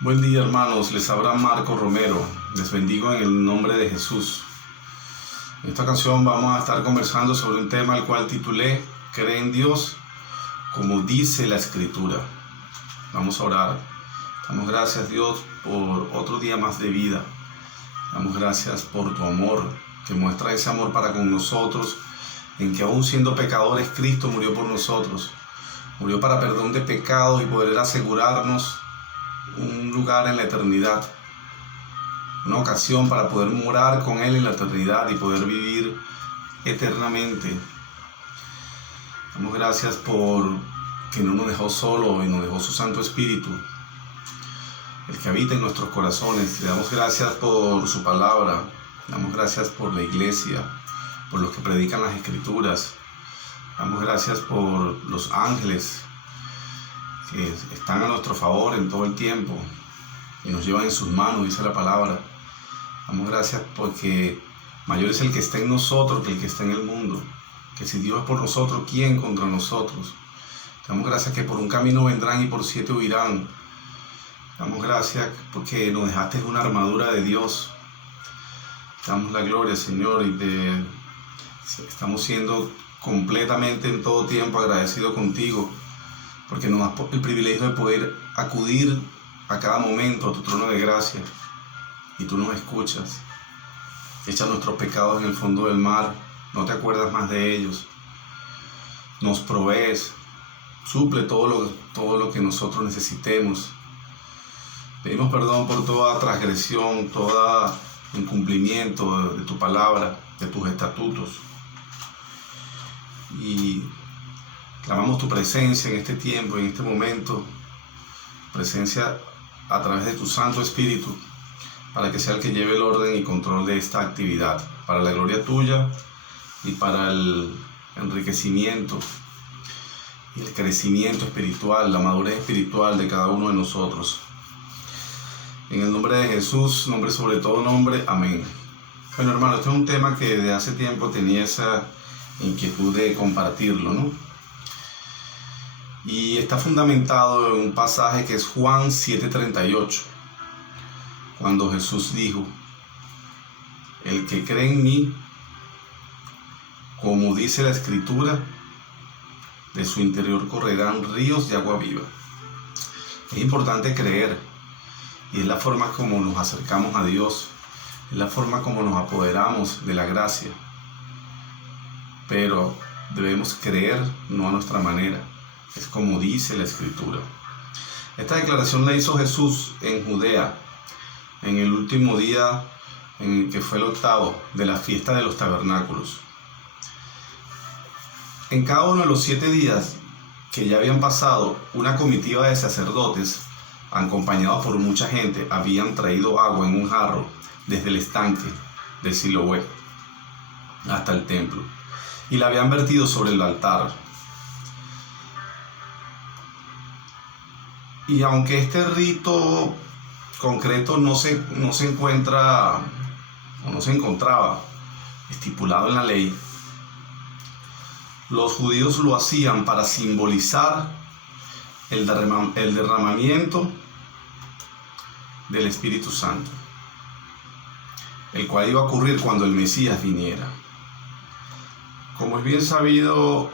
Buen día, hermanos, les habla Marco Romero. Les bendigo en el nombre de Jesús. En esta ocasión vamos a estar conversando sobre un tema al cual titulé "Cree en Dios como dice la Escritura". Vamos a orar. Damos gracias, Dios, por otro día más de vida. Damos gracias por tu amor, que muestra ese amor para con nosotros, en que aún siendo pecadores, Cristo murió por nosotros. Murió para perdón de pecados y poder asegurarnos un lugar en la eternidad, una ocasión para poder morar con Él en la eternidad y poder vivir eternamente. Damos gracias por que no nos dejó solo y nos dejó su Santo Espíritu, el que habita en nuestros corazones. Le damos gracias por su palabra, damos gracias por la iglesia, por los que predican las Escrituras. Damos gracias por los ángeles que están a nuestro favor en todo el tiempo y nos llevan en sus manos, dice la palabra. Damos gracias porque mayor es el que está en nosotros que el que está en el mundo. Que si Dios es por nosotros, ¿quién contra nosotros? Damos gracias que por un camino vendrán y por 7 huirán. Damos gracias porque nos dejaste una armadura de Dios. Damos la gloria, Señor, y estamos siendo completamente en todo tiempo agradecidos contigo, porque nos das el privilegio de poder acudir a cada momento a tu trono de gracia, y tú nos escuchas. Echas nuestros pecados en el fondo del mar, no te acuerdas más de ellos. Nos provees, suple todo lo que nosotros necesitemos. Pedimos perdón por toda transgresión, todo incumplimiento de tu palabra, de tus estatutos. Y clamamos tu presencia en este tiempo, en este momento, presencia a través de tu Santo Espíritu, para que sea el que lleve el orden y control de esta actividad, para la gloria tuya y para el enriquecimiento y el crecimiento espiritual, la madurez espiritual de cada uno de nosotros. En el nombre de Jesús, nombre sobre todo nombre, amén. Bueno, hermano, este es un tema que de hace tiempo tenía esa inquietud de compartirlo, ¿no? Y está fundamentado en un pasaje que es Juan 7:38, cuando Jesús dijo: "El que cree en mí, como dice la Escritura, de su interior correrán ríos de agua viva". Es importante creer, y es la forma como nos acercamos a Dios, es la forma como nos apoderamos de la gracia. Pero debemos creer no a nuestra manera, es como dice la Escritura. Esta declaración la hizo Jesús en Judea, en el último día, en el que fue el 8º de la fiesta de los tabernáculos. En cada uno de los 7 días que ya habían pasado, una comitiva de sacerdotes, acompañados por mucha gente, habían traído agua en un jarro desde el estanque de Siloé hasta el templo, y la habían vertido sobre el altar. Y aunque este rito concreto no se encontraba estipulado en la ley, los judíos lo hacían para simbolizar el derramamiento del Espíritu Santo, el cual iba a ocurrir cuando el Mesías viniera. Como es bien sabido,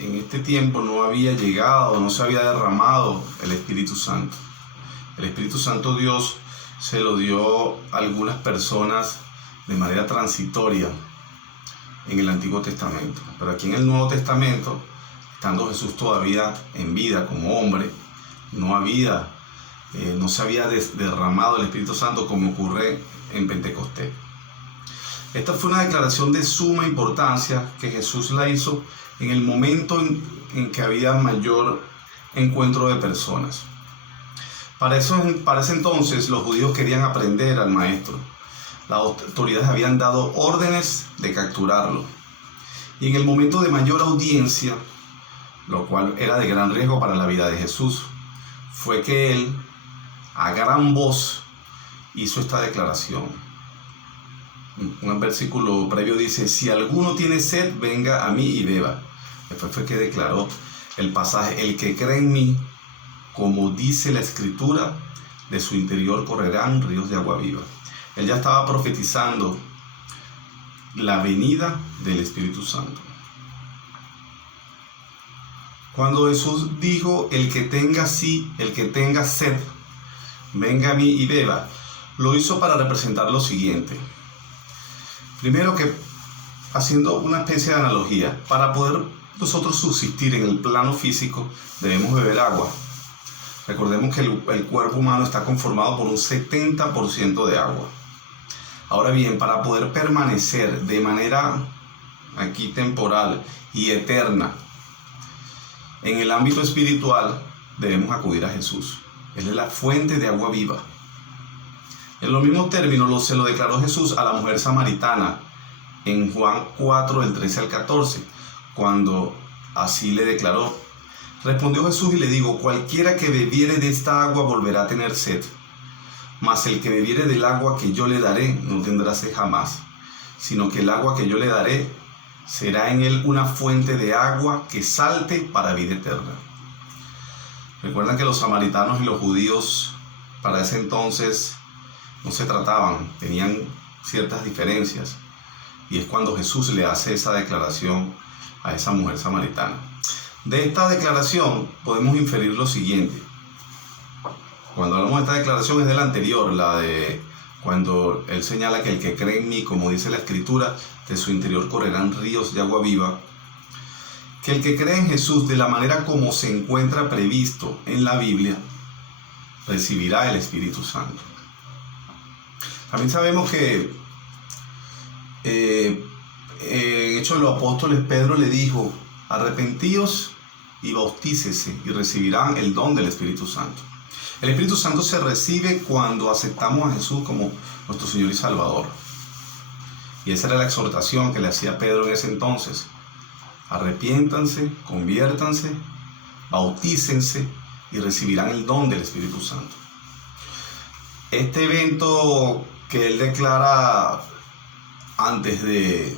en este tiempo no había llegado, no se había derramado el Espíritu Santo. El Espíritu Santo Dios se lo dio a algunas personas de manera transitoria en el Antiguo Testamento. Pero aquí en el Nuevo Testamento, estando Jesús todavía en vida como hombre, no se había derramado el Espíritu Santo como ocurre en Pentecostés. Esta fue una declaración de suma importancia que Jesús la hizo en el momento en que había mayor encuentro de personas. Para ese entonces los judíos querían aprender al maestro. Las autoridades habían dado órdenes de capturarlo. Y en el momento de mayor audiencia, lo cual era de gran riesgo para la vida de Jesús, fue que él, a gran voz, hizo esta declaración. Un versículo previo dice: "Si alguno tiene sed, venga a mí y beba". Después fue que declaró el pasaje: "El que cree en mí, como dice la Escritura, de su interior correrán ríos de agua viva. Él ya estaba profetizando la venida del Espíritu Santo. Cuando Jesús dijo, el que tenga sed, venga a mí y beba, lo hizo para representar lo siguiente. Primero, que haciendo una especie de analogía, para poder nosotros subsistir en el plano físico, debemos beber agua. Recordemos que el cuerpo humano está conformado por un 70% de agua. Ahora bien, para poder permanecer de manera aquí temporal y eterna en el ámbito espiritual, debemos acudir a Jesús. Él es la fuente de agua viva. En los mismos términos se lo declaró Jesús a la mujer samaritana en Juan 4, del 13 al 14, cuando así le declaró. Respondió Jesús y le dijo, cualquiera que bebiere de esta agua volverá a tener sed, mas el que bebiere del agua que yo le daré no tendrá sed jamás, sino que el agua que yo le daré será en él una fuente de agua que salte para vida eterna. Recuerdan que los samaritanos y los judíos para ese entonces no se trataban, tenían ciertas diferencias, y es cuando Jesús le hace esa declaración a esa mujer samaritana. De esta declaración podemos inferir lo siguiente. Cuando hablamos de esta declaración es de la anterior, la de cuando él señala que el que cree en mí, como dice la Escritura, de su interior correrán ríos de agua viva. Que el que cree en Jesús de la manera como se encuentra previsto en la Biblia, recibirá el Espíritu Santo. También sabemos que en Hechos de los Apóstoles, Pedro le dijo, arrepentíos y bautícese y recibirán el don del Espíritu Santo. El Espíritu Santo se recibe cuando aceptamos a Jesús como nuestro Señor y Salvador. Y esa era la exhortación que le hacía Pedro en ese entonces. Arrepiéntanse, conviértanse, bautícense y recibirán el don del Espíritu Santo. Este evento que él declara antes de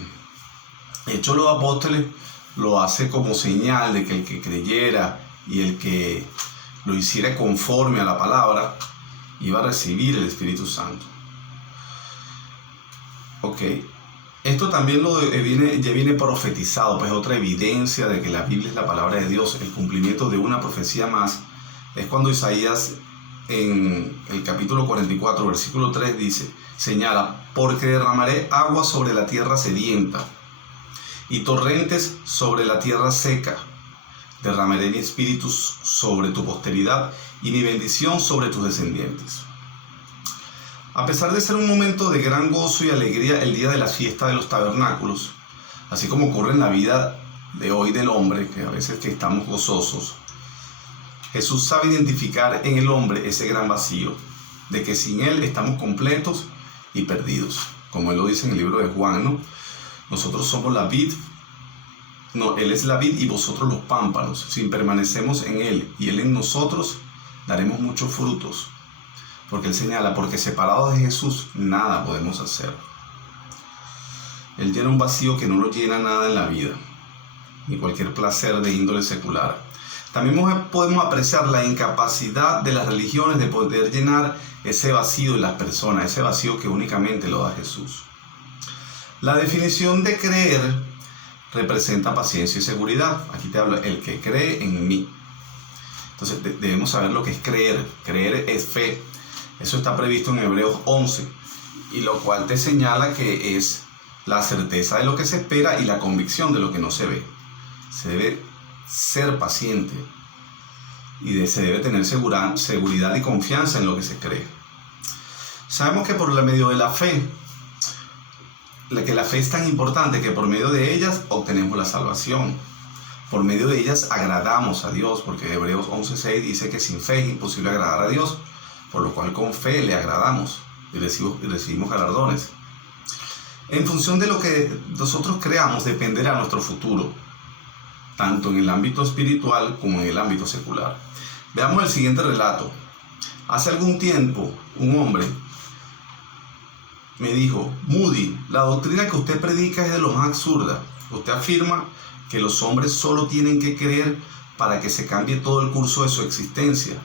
Hechos de los Apóstoles, lo hace como señal de que el que creyera y el que lo hiciera conforme a la palabra iba a recibir el Espíritu Santo. Ok, esto también ya viene profetizado, pues otra evidencia de que la Biblia es la palabra de Dios. El cumplimiento de una profecía más es cuando Isaías en el capítulo 44, versículo 3 señala, porque derramaré agua sobre la tierra sedienta y torrentes sobre la tierra seca. Derramaré mi espíritu sobre tu posteridad y mi bendición sobre tus descendientes. A pesar de ser un momento de gran gozo y alegría el día de la fiesta de los tabernáculos, así como ocurre en la vida de hoy del hombre, que a veces que estamos gozosos, Jesús sabe identificar en el hombre ese gran vacío, de que sin Él estamos completos y perdidos. Como Él lo dice en el libro de Juan, ¿no? Nosotros somos la vid, Él es la vid y vosotros los pámpanos. Si permanecemos en Él y Él en nosotros, daremos muchos frutos. Porque Él señala, porque separados de Jesús, nada podemos hacer. Él llena un vacío que no lo llena nada en la vida, ni cualquier placer de índole secular. También podemos apreciar la incapacidad de las religiones de poder llenar ese vacío en las personas, ese vacío que únicamente lo da Jesús. La definición de creer representa paciencia y seguridad. Aquí te habla el que cree en mí. Entonces debemos saber lo que es creer. Creer es fe. Eso está previsto en Hebreos 11, y lo cual te señala que es la certeza de lo que se espera y la convicción de lo que no se ve. Se debe ser paciente y se debe tener seguridad y confianza en lo que se cree. Sabemos que por medio de la fe, que la fe es tan importante que por medio de ellas obtenemos la salvación. Por medio de ellas agradamos a Dios, porque Hebreos 11:6 dice que sin fe es imposible agradar a Dios, por lo cual con fe le agradamos y recibimos galardones. En función de lo que nosotros creamos dependerá nuestro futuro, tanto en el ámbito espiritual como en el ámbito secular. Veamos el siguiente relato. Hace algún tiempo, un hombre me dijo, Moody, la doctrina que usted predica es de lo más absurda. Usted afirma que los hombres solo tienen que creer para que se cambie todo el curso de su existencia.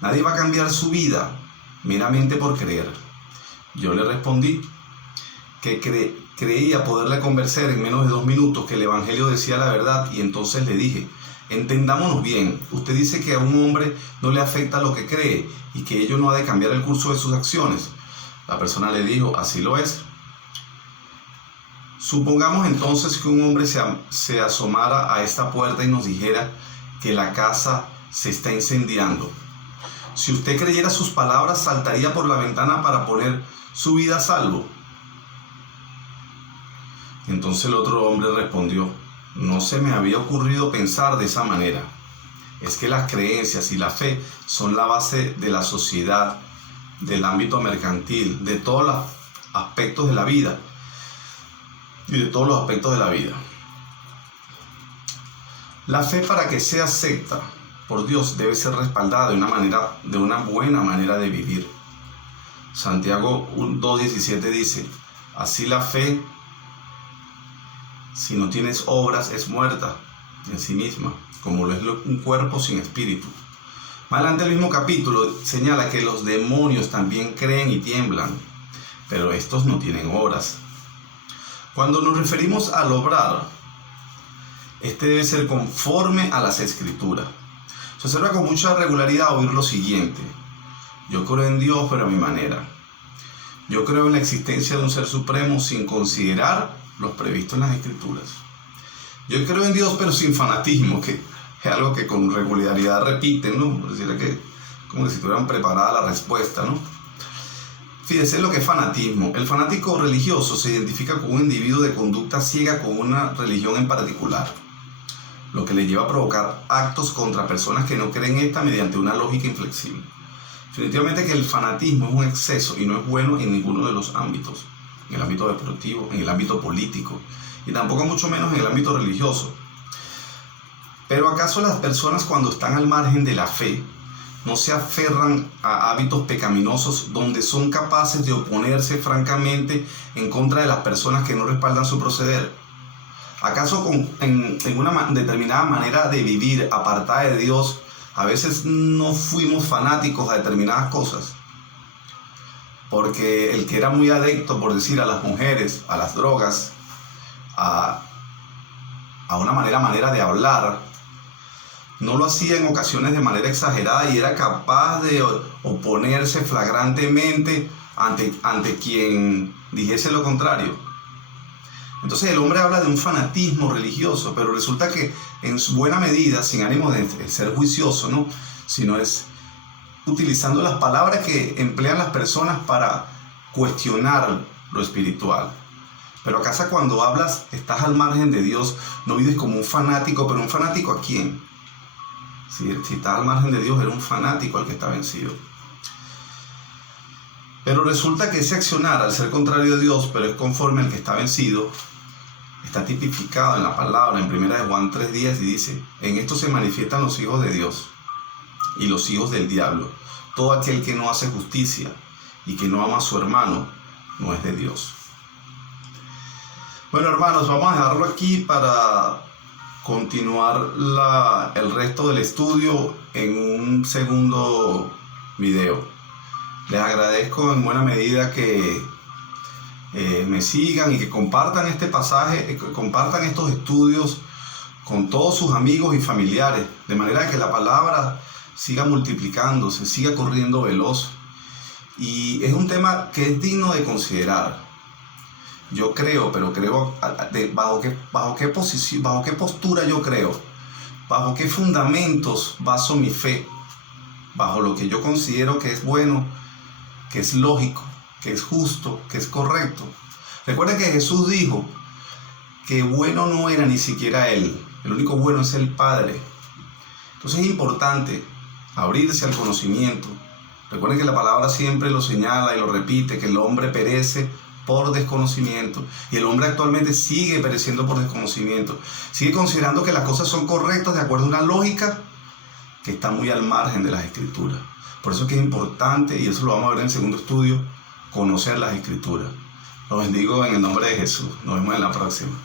Nadie va a cambiar su vida meramente por creer. Yo le respondí que creía poderle convencer en menos de 2 minutos que el Evangelio decía la verdad, y entonces le dije: entendámonos bien, usted dice que a un hombre no le afecta lo que cree y que ello no ha de cambiar el curso de sus acciones. La persona le dijo: así lo es. Supongamos entonces que un hombre se asomara a esta puerta y nos dijera que la casa se está incendiando. Si usted creyera sus palabras, saltaría por la ventana para poner su vida a salvo. Entonces el otro hombre respondió: no se me había ocurrido pensar de esa manera. Es que las creencias y la fe son la base de la sociedad, del ámbito mercantil, de todos los aspectos de la vida. La fe, para que sea acepta por Dios, debe ser respaldada de una buena manera de vivir. Santiago 2:17 dice: así la fe, si no tienes obras, es muerta en sí misma, como lo es un cuerpo sin espíritu. Más adelante el mismo capítulo señala que los demonios también creen y tiemblan, pero estos no tienen obras. Cuando nos referimos al obrar, este debe ser conforme a las Escrituras. Se observa con mucha regularidad oír lo siguiente: yo creo en Dios, pero a mi manera. Yo creo en la existencia de un ser supremo sin considerar los previstos en las Escrituras. Yo creo en Dios, pero sin fanatismo, que es algo que con regularidad repiten, ¿no? Es decir, que como que si tuvieran preparada la respuesta, ¿no? Fíjense lo que es fanatismo. El fanático religioso se identifica con un individuo de conducta ciega con una religión en particular, lo que le lleva a provocar actos contra personas que no creen esta mediante una lógica inflexible. Definitivamente que el fanatismo es un exceso y no es bueno en ninguno de los ámbitos, en el ámbito deportivo, en el ámbito político y tampoco mucho menos en el ámbito religioso. Pero ¿acaso las personas, cuando están al margen de la fe, no se aferran a hábitos pecaminosos donde son capaces de oponerse francamente en contra de las personas que no respaldan su proceder? ¿Acaso en una determinada manera de vivir apartada de Dios, a veces no fuimos fanáticos a determinadas cosas? Porque el que era muy adicto, por decir, a las mujeres, a las drogas, a una manera de hablar, no lo hacía en ocasiones de manera exagerada y era capaz de oponerse flagrantemente ante quien dijese lo contrario. Entonces el hombre habla de un fanatismo religioso, pero resulta que en su buena medida, sin ánimo de ser juicioso, ¿no?, sino es utilizando las palabras que emplean las personas para cuestionar lo espiritual. Pero acaso cuando hablas, estás al margen de Dios, no vives como un fanático, pero ¿un fanático a quién? Si estás al margen de Dios, eres un fanático al que está vencido. Pero resulta que ese accionar, al ser contrario a Dios, pero es conforme al que está vencido, está tipificado en la palabra, en 1 Juan 3:10, y dice: en esto se manifiestan los hijos de Dios y los hijos del diablo. Todo aquel que no hace justicia y que no ama a su hermano no es de Dios. Bueno, hermanos, vamos a dejarlo aquí para continuar el resto del estudio en un segundo video. Les agradezco en buena medida que me sigan y que compartan este pasaje, que compartan estos estudios con todos sus amigos y familiares, de manera que la palabra siga multiplicándose, siga corriendo veloz. Y es un tema que es digno de considerar. Yo creo, pero creo bajo qué postura yo creo, bajo qué fundamentos baso mi fe, bajo lo que yo considero que es bueno, que es lógico, que es justo, que es correcto. Recuerden que Jesús dijo que bueno no era ni siquiera Él, el único bueno es el Padre. Entonces es importante abrirse al conocimiento. Recuerden que la palabra siempre lo señala y lo repite, que el hombre perece por desconocimiento, y el hombre actualmente sigue pereciendo por desconocimiento, sigue considerando que las cosas son correctas de acuerdo a una lógica que está muy al margen de las Escrituras. Por eso es que es importante, y eso lo vamos a ver en el segundo estudio, conocer las Escrituras. Los bendigo en el nombre de Jesús. Nos vemos en la próxima.